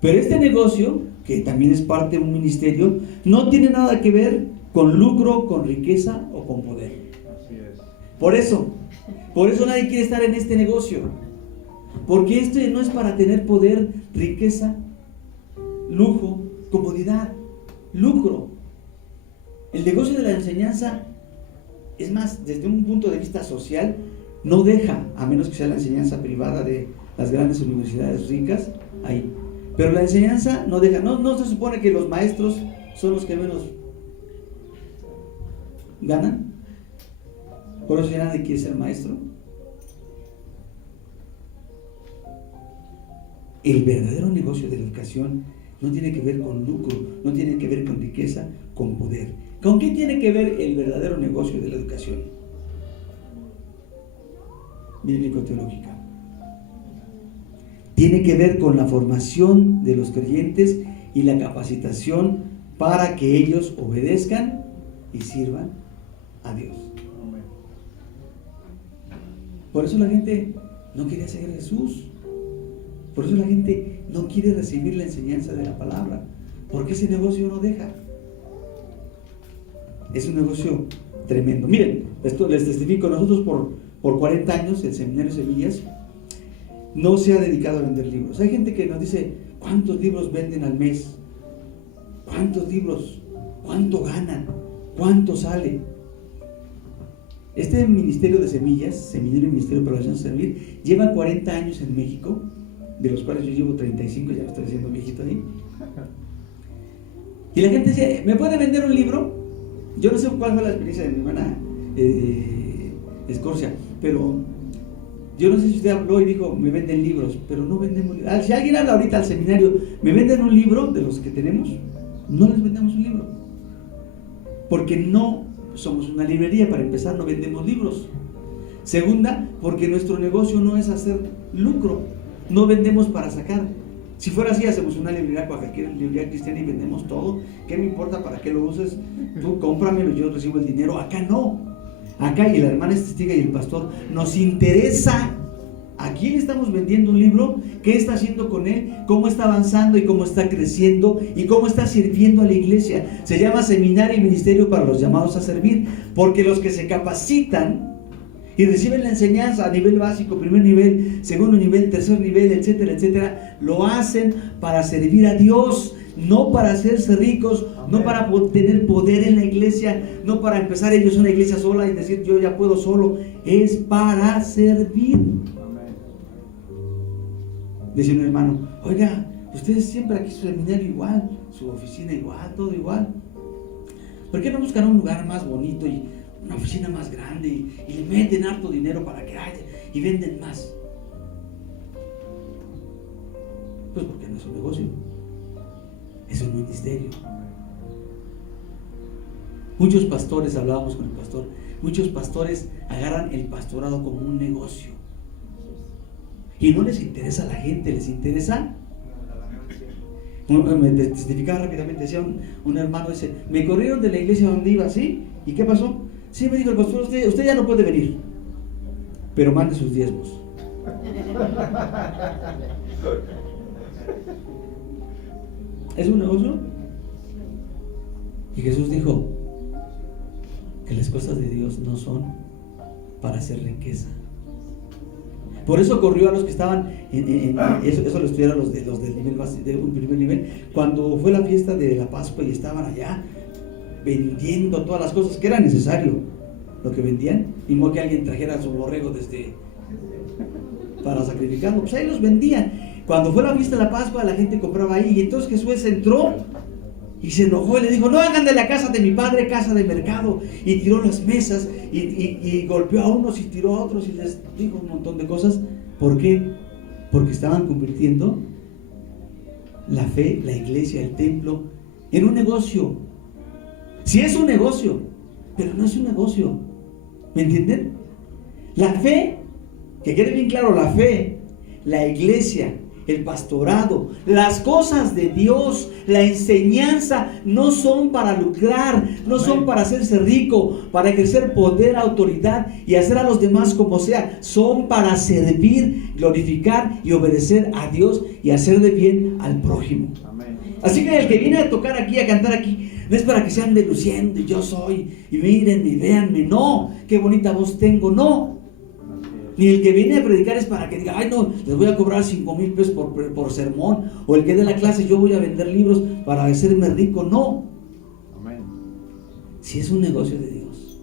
Pero este negocio, que también es parte de un ministerio, no tiene nada que ver con lucro, con riqueza o con poder. Así es. Por eso nadie quiere estar en este negocio. Porque este no es para tener poder, riqueza, lujo, comodidad, lucro. El negocio de la enseñanza, es más, desde un punto de vista social, no deja, a menos que sea la enseñanza privada de las grandes universidades ricas, ahí. Pero la enseñanza no deja, no se supone que los maestros son los que menos ganan. Por eso ya nadie quiere ser maestro. El verdadero negocio de la educación no tiene que ver con lucro, no tiene que ver con riqueza, con poder. ¿Con qué tiene que ver el verdadero negocio de la educación bíblico-teológica? Tiene que ver con la formación de los creyentes y la capacitación para que ellos obedezcan y sirvan a Dios. Por eso la gente no quería seguir a Jesús. Por eso la gente no quiere recibir la enseñanza de la palabra, porque ese negocio no deja. Es un negocio tremendo. Miren, esto les testifico, nosotros por 40 años, el Seminario Semillas no se ha dedicado a vender libros. Hay gente que nos dice, ¿cuántos libros venden al mes? ¿Cuántos libros? ¿Cuánto ganan? ¿Cuánto sale? Este ministerio de semillas, Seminario y Ministerio de Preparación a Servir, lleva 40 años en México, de los cuales yo llevo 35, ya me estoy haciendo viejito ahí. Y la gente dice, ¿me puede vender un libro? Yo no sé cuál fue la experiencia de mi hermana Escorcia, pero yo no sé si usted habló y dijo, me venden libros, pero no vendemos libros. Si alguien habla ahorita al seminario, ¿me venden un libro de los que tenemos? No les vendemos un libro, porque no somos una librería. Para empezar, no vendemos libros. Segunda, porque nuestro negocio no es hacer lucro, no vendemos para sacar. Si fuera así, hacemos una librería, cualquier librería cristiana, y vendemos todo. ¿Qué me importa para qué lo uses? Tú cómpramelo, yo recibo el dinero. Acá no. Acá, y la hermana es testiga y el pastor, nos interesa a quién estamos vendiendo un libro, qué está haciendo con él, cómo está avanzando y cómo está creciendo y cómo está sirviendo a la iglesia. Se llama Seminario y Ministerio para los llamados a servir, porque los que se capacitan y reciben la enseñanza a nivel básico, primer nivel, segundo nivel, tercer nivel, etcétera, etcétera, lo hacen para servir a Dios, no para hacerse ricos, no para tener poder en la iglesia, no para empezar ellos una iglesia sola y decir yo ya puedo solo. Es para servir. Dice un hermano, oiga, ustedes siempre aquí su seminario igual, su oficina igual, todo igual. ¿Por qué no buscan un lugar más bonito y una oficina más grande y le meten harto dinero para que haya y venden más? Pues porque no es un negocio, es un ministerio. Muchos pastores, hablábamos con el pastor, muchos pastores agarran el pastorado como un negocio y no les interesa a la gente, les interesa. Me testificaba rápidamente, decía un hermano, dice, me corrieron de la iglesia donde iba, ¿sí? ¿Y qué pasó? Sí, me dijo el pastor, usted ya no puede venir, pero mande sus diezmos. ¿Es un negocio? Y Jesús dijo que las cosas de Dios no son para hacer riqueza. Por eso corrió a los que estaban eso lo estudiaron los del nivel base, de un primer nivel, cuando fue la fiesta de la Pascua y estaban allá vendiendo todas las cosas que era necesario, lo que vendían, y no que alguien trajera su borrego para sacrificarlo, pues ahí los vendían. Cuando fue la fiesta de la Pascua, la gente compraba ahí, y entonces Jesús entró y se enojó y le dijo, no hagan de la casa de mi padre casa de mercado, y tiró las mesas y golpeó a unos y tiró a otros y les dijo un montón de cosas. ¿Por qué? Porque estaban convirtiendo la fe, la iglesia, el templo en un negocio. Sí es un negocio, pero no es un negocio, ¿me entienden? La fe, que quede bien claro, la fe, la iglesia, el pastorado, las cosas de Dios, la enseñanza, no son para lucrar, no son para hacerse rico, para ejercer poder, autoridad y hacer a los demás como sea. Son para servir, glorificar y obedecer a Dios y hacer de bien al prójimo. Amén. Así que el que viene a tocar aquí, a cantar aquí, no es para que se ande luciendo y yo soy, y mírenme, y véanme, no, qué bonita voz tengo, no. Ni el que viene a predicar es para que diga, ay no, les voy a cobrar 5,000 pesos por sermón, o el que dé la clase, yo voy a vender libros para hacerme rico, no. Amén. Si es un negocio de Dios.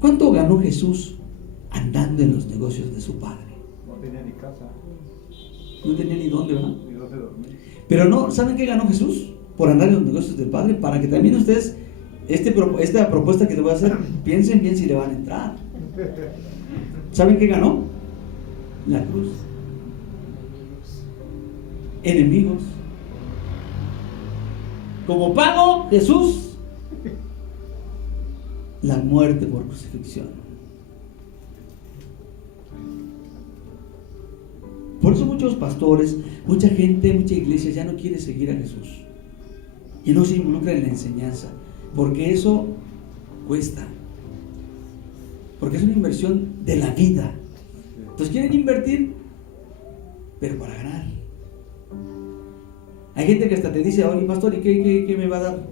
¿Cuánto ganó Jesús andando en los negocios de su Padre? No tenía ni casa. No tenía ni dónde, ¿verdad? Ni dónde dormir. Pero no, ¿saben qué ganó Jesús? Por andar en los negocios del Padre, para que también ustedes, esta propuesta que te voy a hacer, piensen bien si le van a entrar. ¿Saben qué ganó? La cruz. Enemigos. Como pago, Jesús, la muerte por crucifixión. Por eso muchos pastores, mucha gente, mucha iglesia ya no quiere seguir a Jesús y no se involucra en la enseñanza, porque eso cuesta. Porque es una inversión de la vida. Entonces quieren invertir, pero para ganar. Hay gente que hasta te dice, oye pastor, ¿y qué me va a dar?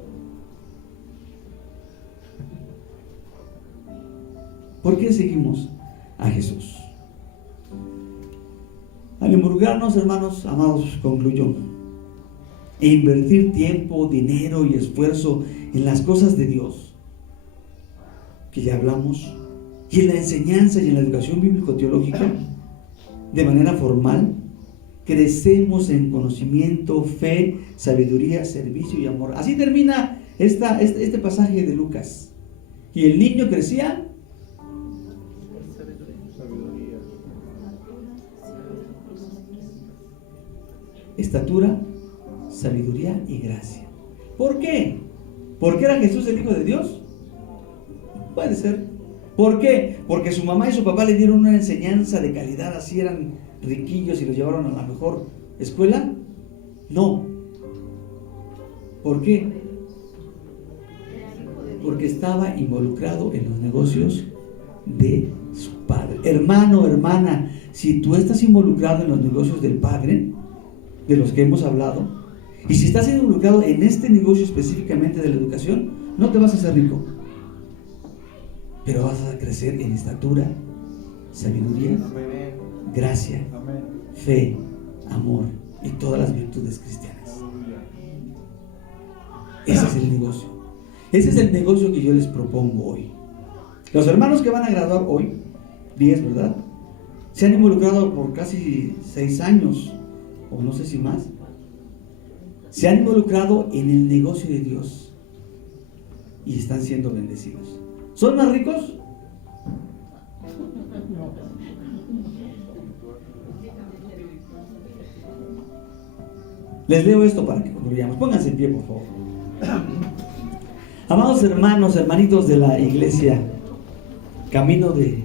¿Por qué seguimos a Jesús? Al involucrarnos, hermanos amados, concluyo. e invertir tiempo, dinero y esfuerzo en las cosas de Dios, que ya hablamos, y en la enseñanza y en la educación bíblico-teológica, de manera formal, crecemos en conocimiento, fe, sabiduría, servicio y amor. Así termina este pasaje de Lucas. Y el niño crecía estatura, sabiduría y gracia. ¿Por qué? ¿Por qué era Jesús el Hijo de Dios? Puede ser. ¿Por qué? Porque su mamá y su papá le dieron una enseñanza de calidad, así eran riquillos y los llevaron a la mejor escuela. No. ¿Por qué? Porque estaba involucrado en los negocios de su padre. Hermano, hermana, si tú estás involucrado en los negocios del padre, de los que hemos hablado, y si estás involucrado en este negocio específicamente de la educación, no te vas a hacer rico, pero vas a crecer en estatura, sabiduría, gracia, fe, amor y todas las virtudes cristianas. Ese es el negocio. Ese es el negocio que yo les propongo hoy. Los hermanos que van a graduar hoy, 10, ¿verdad? Se han involucrado por casi 6 años, o no sé si más. Se han involucrado en el negocio de Dios y están siendo bendecidos. ¿Son más ricos? Les leo esto para que concluyamos. Pónganse en pie, por favor. Amados hermanos, hermanitos de la iglesia, camino de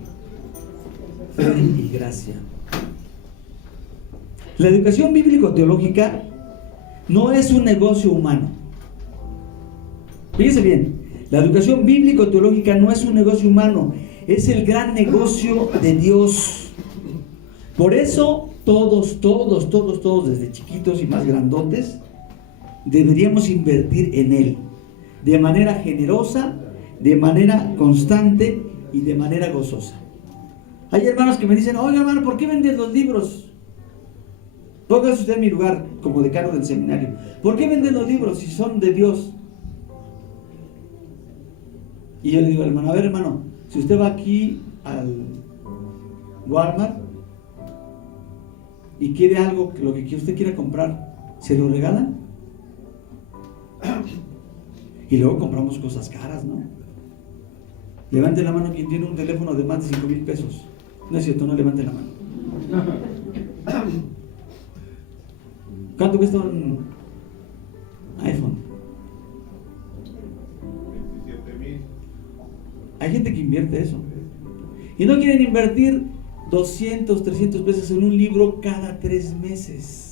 fe y gracia. La educación bíblico-teológica no es un negocio humano. Fíjense bien, la educación bíblico-teológica no es un negocio humano, es el gran negocio de Dios. Por eso todos, desde chiquitos y más grandotes, deberíamos invertir en él, de manera generosa, de manera constante y de manera gozosa. Hay hermanos que me dicen: oiga, hermano, ¿por qué vendes los libros? Póngase usted en mi lugar como decano del seminario. ¿Por qué venden los libros si son de Dios? Y yo le digo al hermano: a ver, hermano, si usted va aquí al Walmart y quiere algo, lo que usted quiera comprar, ¿se lo regalan? Y luego compramos cosas caras, ¿no? Levante la mano quien tiene un teléfono de más de 5,000 pesos. No es cierto, no levante la mano. ¿Cuánto cuesta un iPhone? 27,000. Hay gente que invierte eso. Y no quieren invertir 200, 300 pesos en un libro cada 3 meses.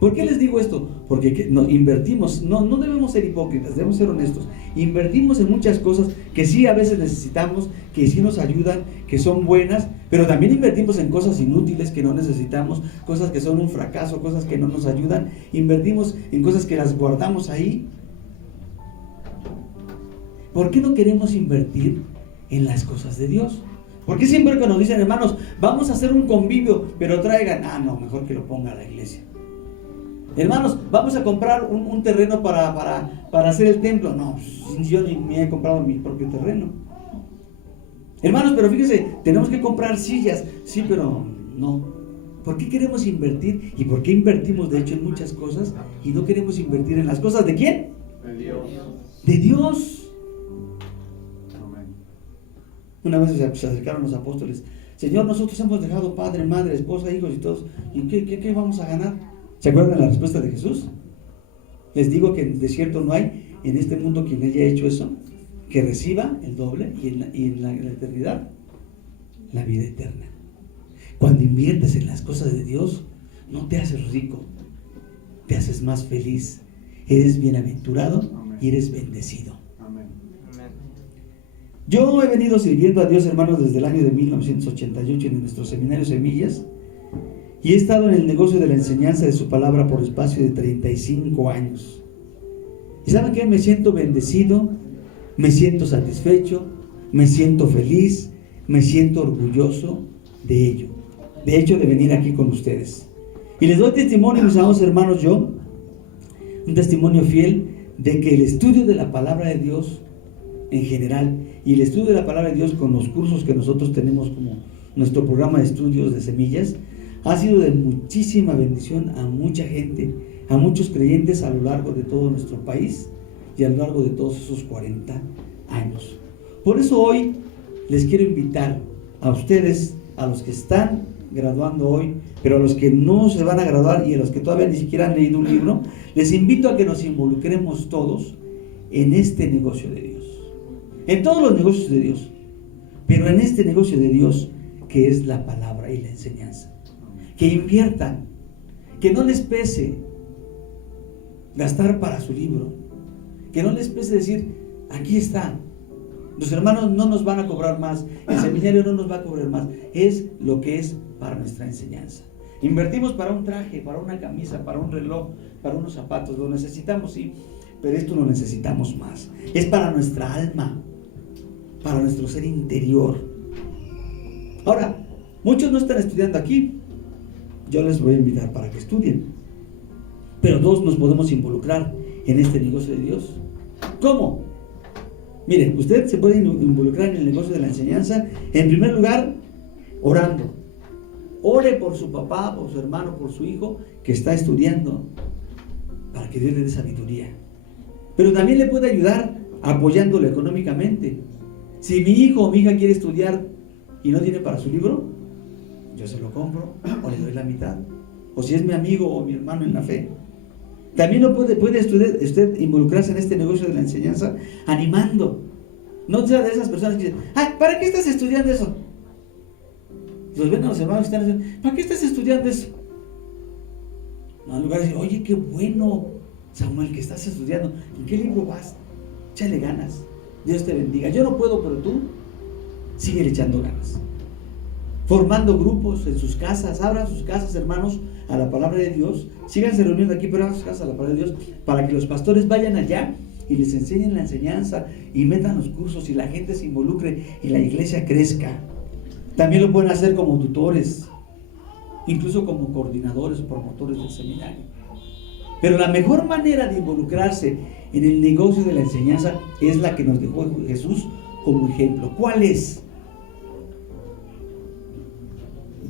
¿Por qué les digo esto? Porque invertimos, no debemos ser hipócritas, debemos ser honestos. Invertimos en muchas cosas que sí a veces necesitamos, que sí nos ayudan, que son buenas, pero también invertimos en cosas inútiles que no necesitamos, cosas que son un fracaso, cosas que no nos ayudan. Invertimos en cosas que las guardamos ahí. ¿Por qué no queremos invertir en las cosas de Dios? ¿Por qué siempre que nos dicen: hermanos, vamos a hacer un convivio, pero traigan? No, mejor que lo ponga a la iglesia. Hermanos, vamos a comprar un terreno para hacer el templo. No, yo ni me he comprado mi propio terreno. Hermanos, pero fíjense, tenemos que comprar sillas. Sí, pero no. ¿Por qué queremos invertir? ¿Y por qué invertimos, de hecho, en muchas cosas y no queremos invertir en las cosas de quién? De Dios. De Dios. Amén. Una vez se acercaron los apóstoles: Señor, nosotros hemos dejado padre, madre, esposa, hijos y todos. ¿Y qué vamos a ganar? ¿Se acuerdan de la respuesta de Jesús? Les digo que de cierto no hay en este mundo quien haya hecho eso, que reciba el doble y en la eternidad la vida eterna. Cuando inviertes en las cosas de Dios, no te haces rico, te haces más feliz, eres bienaventurado y eres bendecido. Amén. Yo he venido sirviendo a Dios, hermanos, desde el año de 1988 en nuestro seminario Semillas, y he estado en el negocio de la enseñanza de su palabra por espacio de 35 años. ¿Y saben qué? Me siento bendecido, me siento satisfecho, me siento feliz, me siento orgulloso de ello, de hecho de venir aquí con ustedes. Y les doy testimonio, mis amados hermanos, yo un testimonio fiel de que el estudio de la palabra de Dios en general y el estudio de la palabra de Dios con los cursos que nosotros tenemos como nuestro programa de estudios de semillas ha sido de muchísima bendición a mucha gente, a muchos creyentes a lo largo de todo nuestro país y a lo largo de todos esos 40 años. Por eso hoy les quiero invitar a ustedes, a los que están graduando hoy, pero a los que no se van a graduar y a los que todavía ni siquiera han leído un libro, les invito a que nos involucremos todos en este negocio de Dios, en todos los negocios de Dios, pero en este negocio de Dios que es la palabra y la enseñanza. Que inviertan, que no les pese gastar para su libro, que no les pese decir, aquí está, los hermanos no nos van a cobrar más, el seminario no nos va a cobrar más, es lo que es para nuestra enseñanza. Invertimos para un traje, para una camisa, para un reloj, para unos zapatos, lo necesitamos, sí, pero esto lo necesitamos más, es para nuestra alma, para nuestro ser interior. Ahora, muchos no están estudiando aquí, yo les voy a invitar para que estudien, pero todos nos podemos involucrar en este negocio de Dios. ¿Cómo? Miren, usted se puede involucrar en el negocio de la enseñanza, en primer lugar, orando. Ore por su papá, por su hermano, por su hijo que está estudiando, para que Dios le dé sabiduría. Pero también le puede ayudar apoyándolo económicamente. Si mi hijo o mi hija quiere estudiar y no tiene para su libro, yo se lo compro o le doy la mitad. O si es mi amigo o mi hermano en la fe. También lo puede usted involucrarse en este negocio de la enseñanza animando. No sea de esas personas que dicen, ¿para qué estás estudiando eso? Los ven a los hermanos que están diciendo, ¿para qué estás estudiando eso? No, en lugar de decir, oye, qué bueno, Samuel, que estás estudiando. ¿En qué libro vas? Échale ganas. Dios te bendiga. Yo no puedo, pero tú sigue echando ganas. Formando grupos en sus casas, abran sus casas, hermanos, a la palabra de Dios. Síganse reuniendo aquí, pero abran sus casas a la palabra de Dios, para que los pastores vayan allá y les enseñen la enseñanza y metan los cursos y la gente se involucre y la iglesia crezca. También lo pueden hacer como tutores, incluso como coordinadores o promotores del seminario. Pero la mejor manera de involucrarse en el negocio de la enseñanza es la que nos dejó Jesús como ejemplo. ¿Cuál es?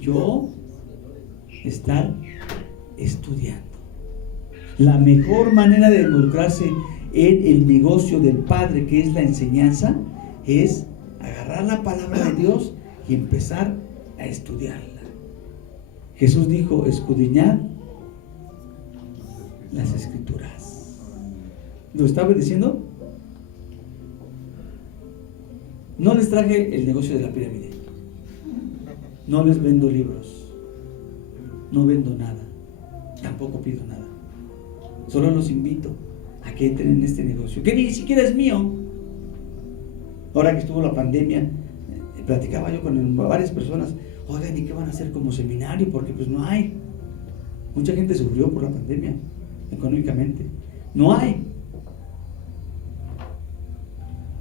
Yo estar estudiando. La mejor manera de involucrarse en el negocio del Padre, que es la enseñanza, es agarrar la palabra de Dios y empezar a estudiarla. Jesús dijo, escudriñad las Escrituras. ¿Lo estaba diciendo? No les traje el negocio de la pirámide. No les vendo libros. No vendo nada. Tampoco pido nada. Solo los invito a que entren en este negocio, que ni siquiera es mío. Ahora que estuvo la pandemia, platicaba yo con varias personas, oigan, ¿y qué van a hacer como seminario? Porque pues no hay. Mucha gente sufrió por la pandemia, económicamente. No hay.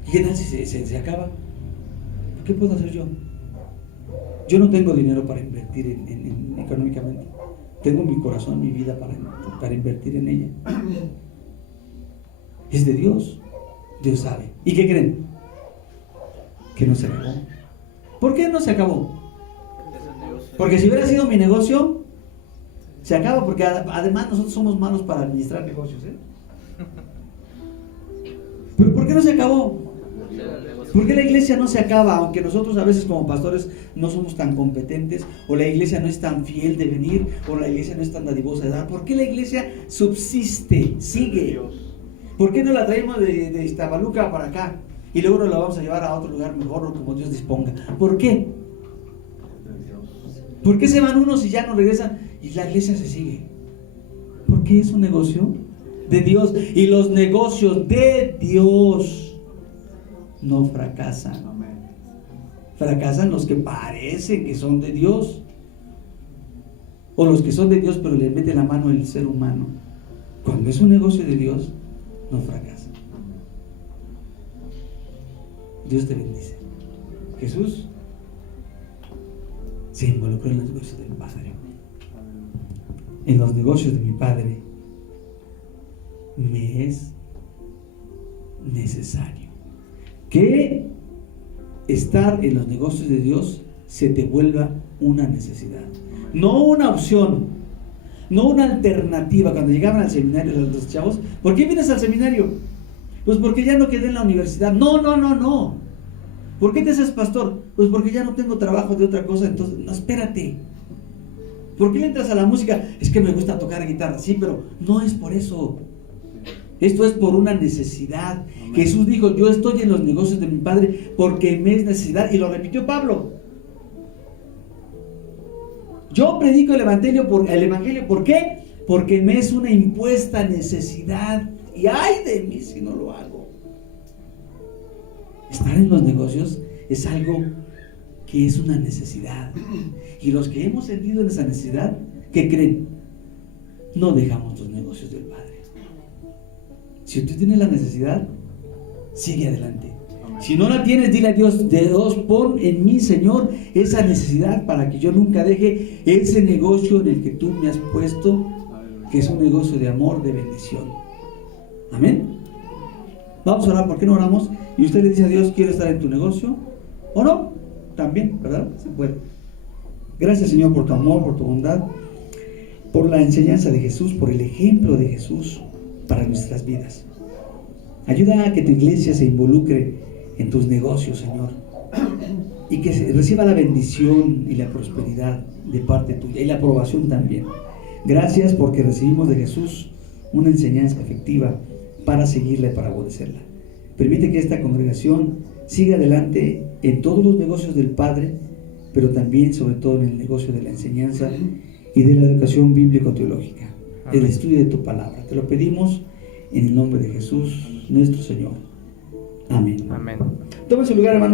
¿Y qué tal si se acaba? ¿Qué puedo hacer yo? Yo no tengo dinero para invertir económicamente. Tengo mi corazón, mi vida para invertir en ella. Es de Dios. Dios sabe. ¿Y qué creen? Que no se acabó. ¿Por qué no se acabó? Porque si hubiera sido mi negocio, se acaba, porque además nosotros somos malos para administrar negocios, ¿Pero por qué no se acabó? ¿Por qué la iglesia no se acaba? Aunque nosotros a veces como pastores no somos tan competentes, o la iglesia no es tan fiel de venir, o la iglesia no es tan dadivosa de dar. ¿Por qué la iglesia subsiste, sigue? ¿Por qué no la traemos de Iztapaluca para acá y luego nos la vamos a llevar a otro lugar mejor o como Dios disponga? ¿Por qué? ¿Por qué se van unos y ya no regresan y la iglesia se sigue? Porque es un negocio de Dios, y los negocios de Dios no fracasan. Fracasan los que parecen que son de Dios, o los que son de Dios pero le mete la mano el ser humano. Cuando es un negocio de Dios, no fracasa. Dios te bendice. Jesús se involucró en los negocios del Padre, en los negocios de mi Padre. me es necesario. Que estar en los negocios de Dios se te vuelva una necesidad, no una opción, no una alternativa. Cuando llegaban al seminario los chavos, ¿por qué vienes al seminario? Pues porque ya no quedé en la universidad. No. ¿Por qué te haces pastor? Pues porque ya no tengo trabajo de otra cosa. Entonces, no, espérate. ¿Por qué le entras a la música? Es que me gusta tocar guitarra. Sí, pero no es por eso. Esto es por una necesidad. Jesús dijo, yo estoy en los negocios de mi Padre porque me es necesidad. Y lo repitió Pablo. Yo predico el Evangelio, ¿por qué? Porque me es una impuesta necesidad. Y ay de mí si no lo hago. Estar en los negocios es algo que es una necesidad. Y los que hemos sentido en esa necesidad, ¿qué creen? No dejamos los negocios del Padre. Si tú tienes la necesidad, sigue adelante. Si no la tienes, dile a Dios, Dios, pon en mí, Señor, esa necesidad para que yo nunca deje ese negocio en el que tú me has puesto, que es un negocio de amor, de bendición. Amén. Vamos a orar. ¿Por qué no oramos? Y usted le dice a Dios, quiero estar en tu negocio, ¿o no? También, ¿verdad? Se puede. Gracias, Señor, por tu amor, por tu bondad, por la enseñanza de Jesús, por el ejemplo de Jesús para nuestras vidas. Ayuda a que tu iglesia se involucre en tus negocios, Señor, y que reciba la bendición y la prosperidad de parte tuya, y la aprobación también. Gracias porque recibimos de Jesús una enseñanza efectiva para seguirla y para obedecerla. Permite que esta congregación siga adelante en todos los negocios del Padre, pero también, sobre todo, en el negocio de la enseñanza y de la educación bíblico-teológica, del estudio de tu palabra. Te lo pedimos en el nombre de Jesús, nuestro Señor. Amén. Amén. Tome su lugar, hermano.